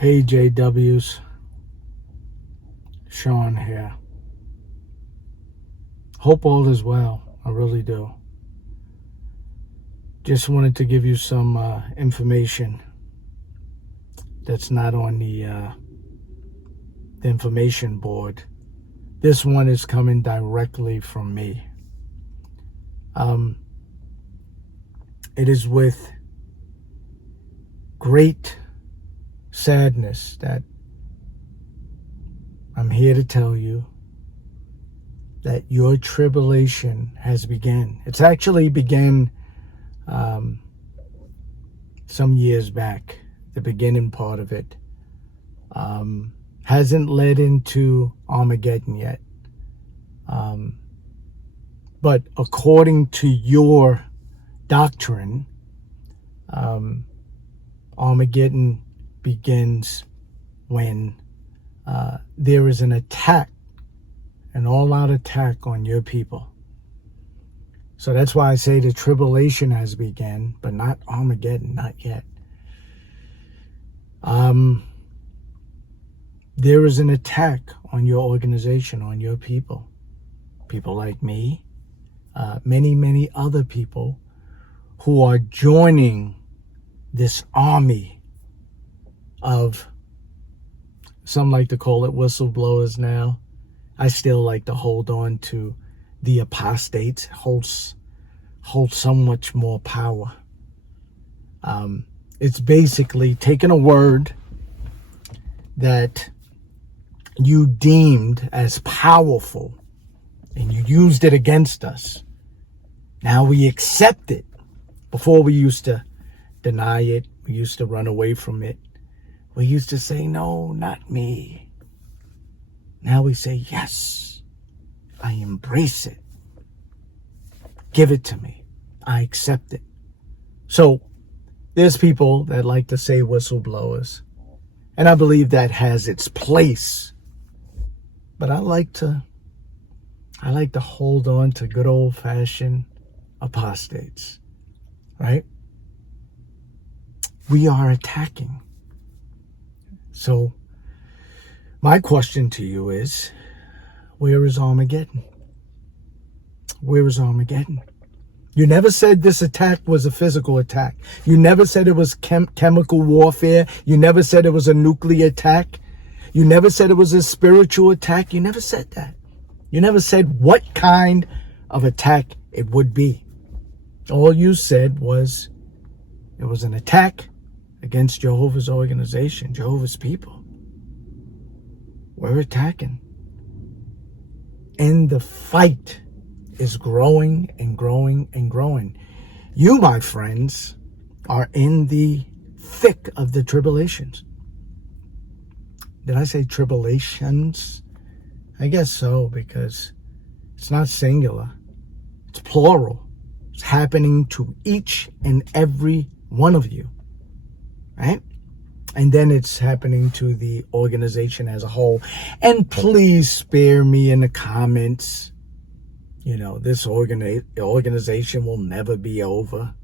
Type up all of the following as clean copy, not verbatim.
Hey JWs, Sean here. Hope all is well, I really do. Just wanted to give you some information that's not on the information board. This one is coming directly from me. It is with great sadness that I'm here to tell you that your tribulation has begun. It's actually began some years back. The beginning part of it hasn't led into Armageddon yet. But according to your doctrine, Armageddon begins when there is an attack, an all-out attack on your people. So that's why I say the tribulation has begun, but not Armageddon, not yet. There is an attack on your organization, on your people. People like me, many other people who are joining this army of, some like to call it whistleblowers now. I still like to hold on to the apostates, holds so much more power. It's basically taking a word that you deemed as powerful and you used it against us. Now we accept it. Before we used to deny it, we used to run away from it. We used to say, no, not me. Now we say, yes, I embrace it. Give it to me. I accept it. So there's people that like to say whistleblowers. And I believe that has its place. But I like to hold on to good old-fashioned apostates. Right? We are attacking. So my question to you is, where is Armageddon? Where is Armageddon? You never said this attack was a physical attack. You never said it was chemical warfare. You never said it was a nuclear attack. You never said it was a spiritual attack. You never said that. You never said what kind of attack it would be. All you said was it was an attack against Jehovah's organization, Jehovah's people. We're attacking. And the fight is growing and growing and growing. You, my friends, are in the thick of the tribulations. Did I say tribulations? I guess so, because it's not singular. It's plural. It's happening to each and every one of you. Right? And then it's happening to the organization as a whole. And please spare me in the comments. You know, this organization will never be over.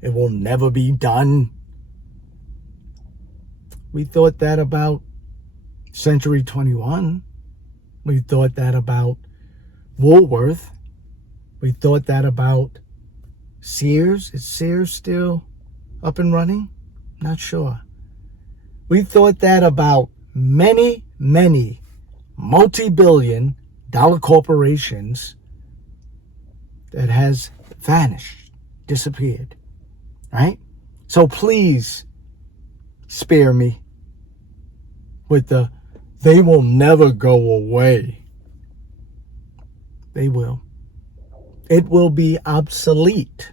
It will never be done. We thought that about Century 21. We thought that about Woolworth. We thought that about Sears. Is Sears still up and running? Not sure. We thought that about many multi-billion dollar corporations that has vanished, disappeared, right? So please spare me with the, they will never go away. They will. It will be obsolete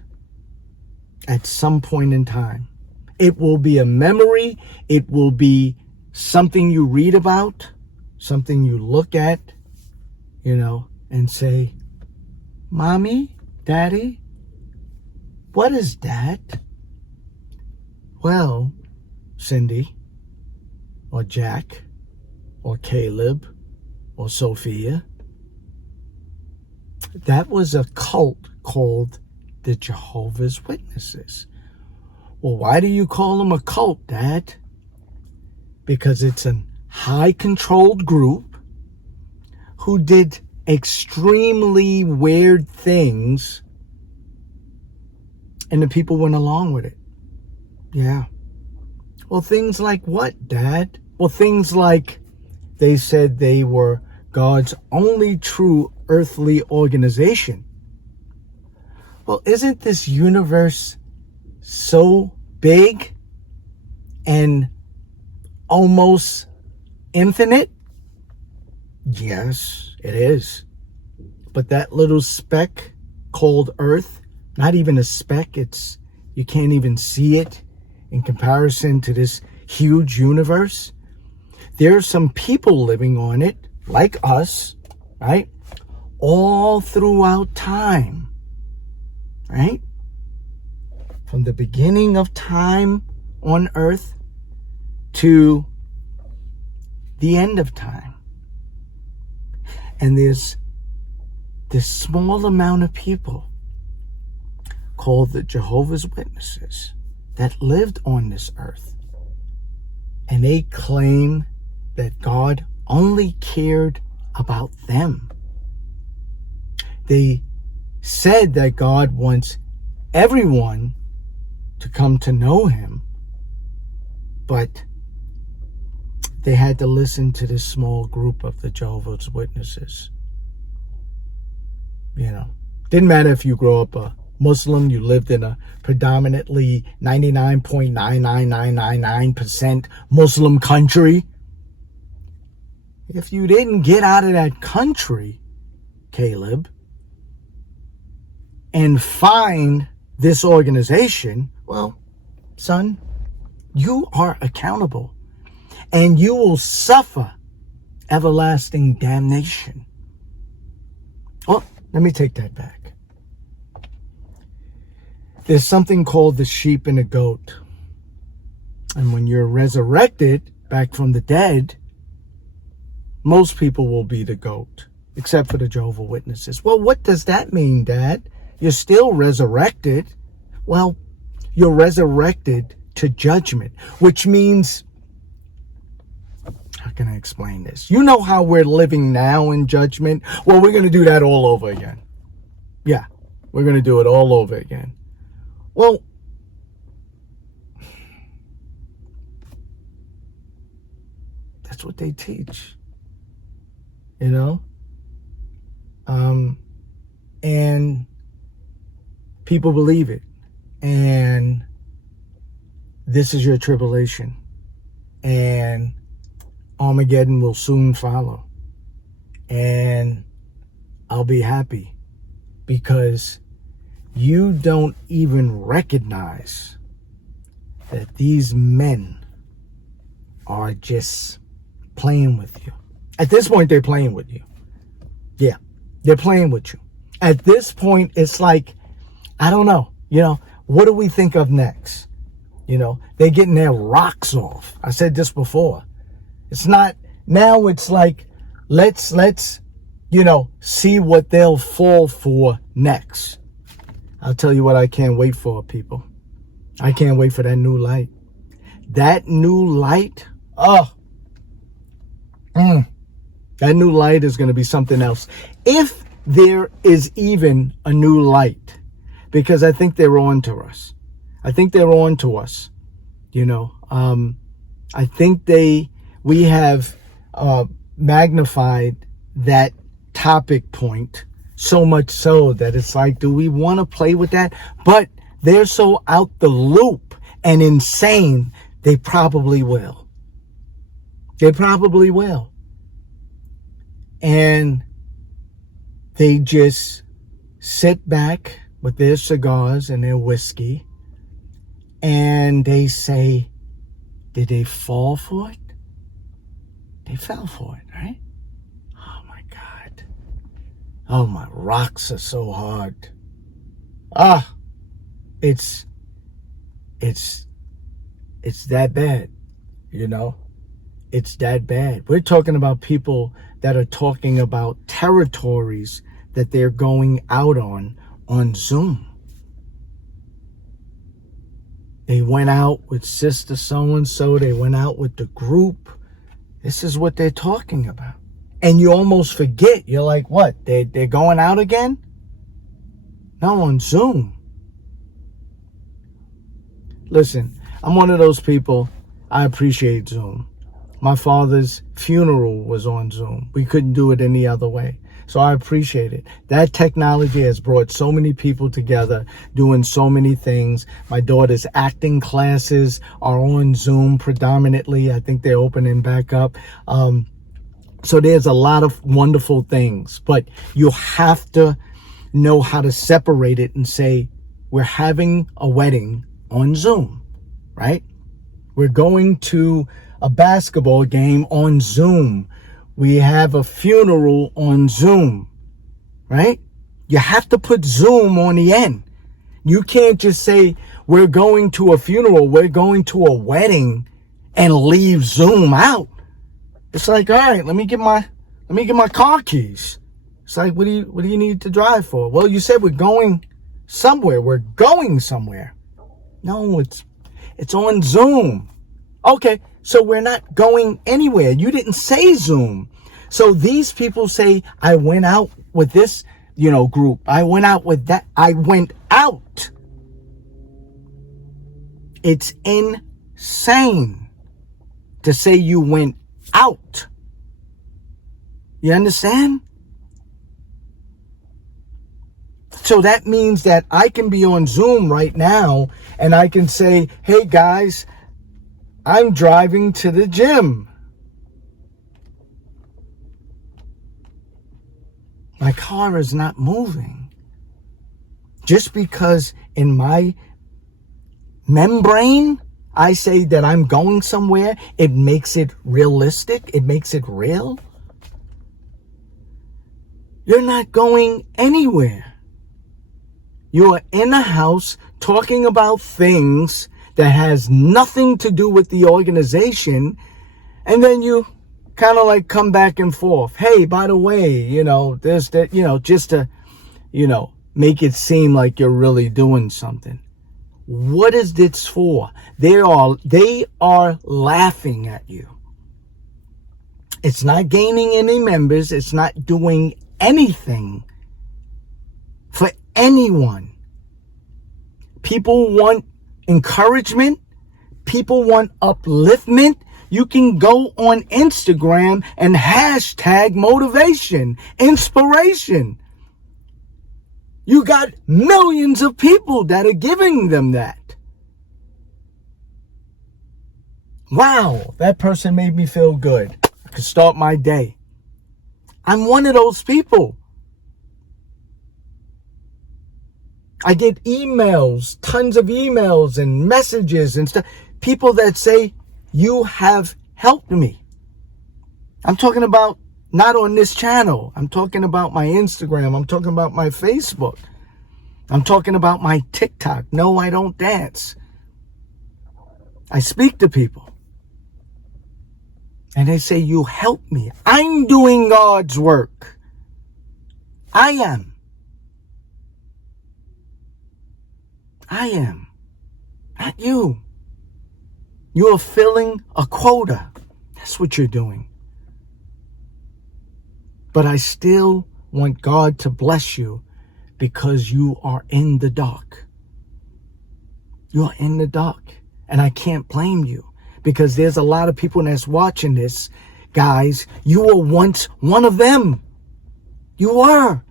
at some point in time. It will be a memory. It will be something you read about, something you look at, you know, and say, Mommy, Daddy, what is that? Well, Cindy, or Jack, or Caleb, or Sophia, that was a cult called the Jehovah's Witnesses. Well, why do you call them a cult, Dad? because it's a high controlled group who did extremely weird things, and the people went along with it. Yeah. Well, things like what, Dad? Well, things like they said they were God's only true earthly organization. Well, isn't this universe so big and almost infinite? Yes, it is. But that little speck called Earth, not even a speck, you can't even see it in comparison to this huge universe. There are some people living on it, like us, right? All throughout time, right? From the beginning of time on Earth to the end of time. And there's this small amount of people called the Jehovah's Witnesses that lived on this earth. And they claim that God only cared about them. They said that God wants everyone to come to know him, but they had to listen to this small group of the Jehovah's Witnesses. You know, didn't matter if you grew up a Muslim, you lived in a predominantly 99.99999% Muslim country. If you didn't get out of that country, Caleb, and find this organization, well, son, you are accountable. And you will suffer everlasting damnation. Oh, let me take that back. There's something called the sheep and the goat. And when you're resurrected back from the dead, most people will be the goat, except for the Jehovah's Witnesses. Well, what does that mean, Dad? You're still resurrected. Well, you're resurrected to judgment, which means, how can I explain this? You know how we're living now in judgment? Well, we're going to do that all over again. Yeah, we're going to do it all over again. Well, that's what they teach, you know? And people believe it. And this is your tribulation. And Armageddon will soon follow. And I'll be happy because you don't even recognize that these men are just playing with you. At this point, they're playing with you. Yeah, they're playing with you. At this point, it's like, I don't know, what do we think of next? They're getting their rocks off. I said this before. It's not, now it's like, let's, see what they'll fall for next. I'll tell you what I can't wait for, people. I can't wait for that new light. That new light, that new light is going to be something else. If there is even a new light, because I think they're on to us. I think we have magnified that topic point so much so that it's like, do we want to play with that? But they're so out the loop and insane, they probably will. And they just sit back with their cigars and their whiskey and they say, did they fall for it? They fell for it, right? Oh my God. Oh, my rocks are so hard. It's that bad, It's that bad. We're talking about people that are talking about territories that they're going out on Zoom. They went out with sister so-and-so. They went out with the group. This is what they're talking about. And you almost forget. You're like, what? They're going out again? No, on Zoom. Listen, I'm one of those people. I appreciate Zoom. My father's funeral was on Zoom. We couldn't do it any other way. So I appreciate it. That technology has brought so many people together, doing so many things. My daughter's acting classes are on Zoom predominantly. I think they're opening back up. So there's a lot of wonderful things. But you have to know how to separate it and say, we're having a wedding on Zoom, right? We're going to a basketball game on Zoom. We have a funeral on Zoom, right? You have to put Zoom on the end. You can't just say, we're going to a funeral, we're going to a wedding, and leave Zoom out. It's like, all right, let me get my car keys. It's like, what do you need to drive for? Well, you said we're going somewhere. We're going somewhere. No, it's on Zoom. Okay, so we're not going anywhere. You didn't say Zoom. So these people say, I went out with this, group. I went out with that. I went out. It's insane to say you went out. You understand? So that means that I can be on Zoom right now and I can say, hey guys, I'm driving to the gym. My car is not moving. Just because in my membrane, I say that I'm going somewhere, it makes it realistic. It makes it real. You're not going anywhere. You are in a house talking about things that has nothing to do with the organization, and then you kind of like come back and forth. Hey, by the way, there's that, just to, make it seem like you're really doing something. What is this for? They are laughing at you. It's not gaining any members. It's not doing anything for anyone. People want encouragement. People want upliftment. You can go on Instagram and hashtag motivation, inspiration. You got millions of people that are giving them that. Wow, that person made me feel good. I could start my day. I'm one of those people. I get emails, tons of emails and messages and stuff. People that say, you have helped me. I'm talking about not on this channel. I'm talking about my Instagram. I'm talking about my Facebook. I'm talking about my TikTok. No, I don't dance. I speak to people. And they say, you help me. I'm doing God's work. I am. Not you. You are filling a quota. That's what you're doing. But I still want God to bless you because you are in the dark. You are in the dark. And I can't blame you because there's a lot of people that's watching this. Guys, you were once one of them. You were.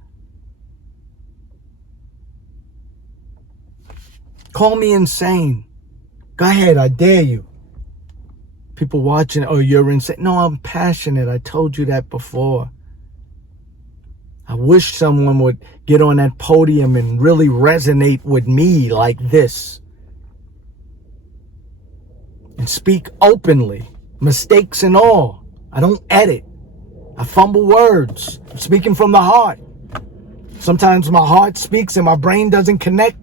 Call me insane. Go ahead, I dare you. People watching, oh, you're insane. No, I'm passionate. I told you that before. I wish someone would get on that podium and really resonate with me like this. And speak openly, mistakes and all. I don't edit. I fumble words. I'm speaking from the heart. Sometimes my heart speaks and my brain doesn't connect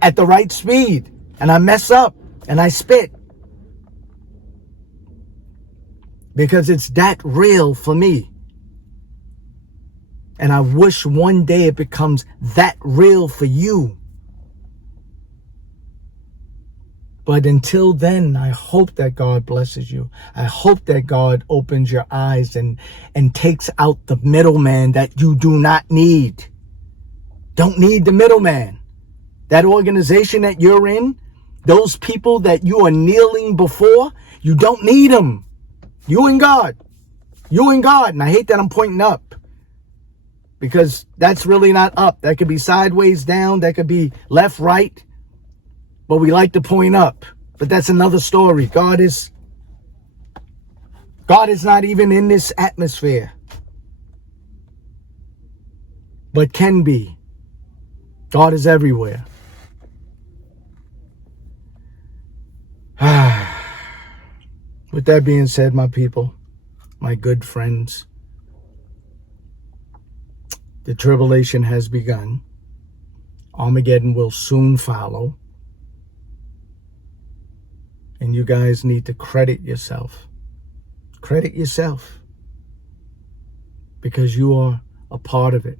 at the right speed. And I mess up and I spit. Because it's that real for me. And I wish one day it becomes that real for you. But until then, I hope that God blesses you. I hope that God opens your eyes and takes out the middleman that you do not need. Don't need the middleman. That organization that you're in, those people that you are kneeling before, you don't need them. You and God. You and God. And I hate that I'm pointing up, because that's really not up. That could be sideways down. That could be left, right. But we like to point up. But that's another story. God is not even in this atmosphere. But can be. God is everywhere. With that being said, my people, my good friends, the tribulation has begun. Armageddon will soon follow. And you guys need to credit yourself. Credit yourself. Because you are a part of it.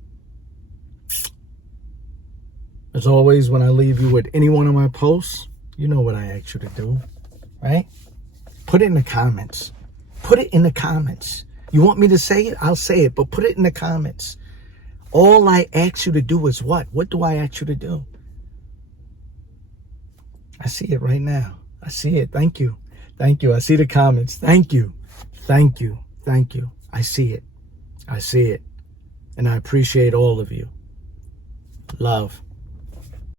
As always, when I leave you with any one of my posts, you know what I ask you to do, right? Put it in the comments. Put it in the comments. You want me to say it? I'll say it, but put it in the comments. All I ask you to do is what? What do I ask you to do? I see it right now. I see it. Thank you. Thank you. I see the comments. Thank you. Thank you. Thank you. I see it. I see it. And I appreciate all of you. Love.